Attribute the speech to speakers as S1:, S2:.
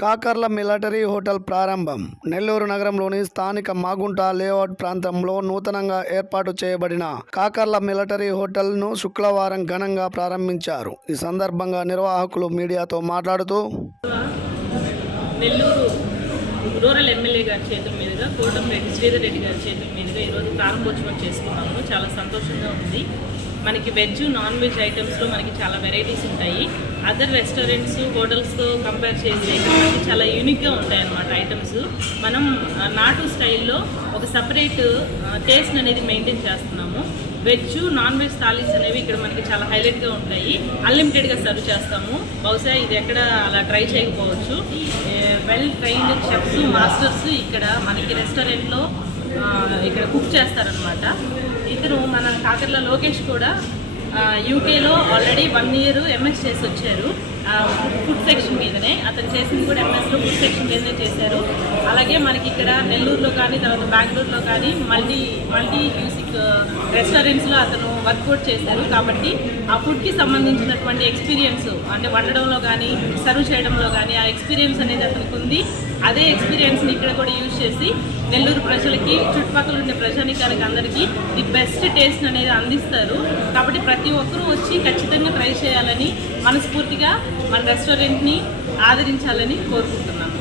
S1: Kakarla military hotel ప్రారంభం. నెల్లూరు నగరంలోని స్థానిక మాగుంట లేఅవుట్ ప్రాంతంలో నూతనంగా ఏర్పాటు చేయబడిన కాకర్ల మిలిటరీ హోటల్ను శుక్రవారం ఘనంగా ప్రారంభించారు. ఈ సందర్భంగా నిర్వాహకులు మీడియాతో మాట్లాడుతూ
S2: నెల్లూరు రూరల్ ఎమ్మెల్యే గారి చేతుల మీదుగా కోటం రెడ్డి శ్రీధర్ రెడ్డి గారి చేతుల మీదుగా ఈరోజు ప్రారంభోత్సవం చేసుకున్నాము. చాలా సంతోషంగా ఉంది. మనకి వెజ్ నాన్ వెజ్ ఐటమ్స్లో మనకి చాలా వెరైటీస్ ఉంటాయి. అదర్ రెస్టారెంట్స్ హోటల్స్తో కంపేర్ చేస్తే మనకి చాలా యూనిక్గా ఉంటాయి అన్నమాట ఐటమ్స్ మనం నాటు స్టైల్లో ఒక సపరేట్ టేస్ట్ అనేది మెయింటైన్ చేస్తున్నాము. వెజ్ నాన్ వెజ్ థాలీస్ అనేవి ఇక్కడ మనకి చాలా హైలైట్గా ఉంటాయి. అన్లిమిటెడ్గా సర్వ్ చేస్తాము. బహుశా ఇది ఎక్కడ అలా ట్రై చేయకపోవచ్చు. వెల్ ట్రైన్డ్ షెఫ్స్ మాస్టర్స్ ఇక్కడ మనకి రెస్టారెంట్లో ఇక్కడ కుక్ చేస్తారనమాట ఇతను మన కాకర్ల లోకేష్ కూడా యూకేలో ఆల్రెడీ వన్ ఇయర్ ఎంఎస్ చేసి వచ్చారు. ఫుడ్ సెక్షన్ మీదనే. అతను చేసింది కూడా ఎంఎస్లో ఫుడ్ సెక్షన్ మీదనే చేశారు. అలాగే మనకి ఇక్కడ నెల్లూరులో కానీ తర్వాత బెంగళూరులో కానీ మల్టీ మల్టీ మ్యూజిక్ రెస్టారెంట్స్లో అతను వర్క్ చేశారు. కాబట్టి ఆ ఫుడ్కి సంబంధించినటువంటి ఎక్స్పీరియన్స్ అంటే వండడంలో కానీ సర్వ్ చేయడంలో కానీ ఆ ఎక్స్పీరియన్స్ అనేది అతనికి ఉంది. అదే ఎక్స్పీరియన్స్ని ఇక్కడ కూడా యూజ్ చేసి నెల్లూరు ప్రజలకి చుట్టుపక్కల ఉండే ప్రజానికానికి అందరికీ ది బెస్ట్ టేస్ట్ అనేది అందిస్తారు. కాబట్టి ప్రతి ఒక్కరూ వచ్చి ఖచ్చితంగా ట్రై చేయాలని మనస్ఫూర్తిగా మన రెస్టారెంట్ని ఆదరించాలని కోరుకుంటున్నాను.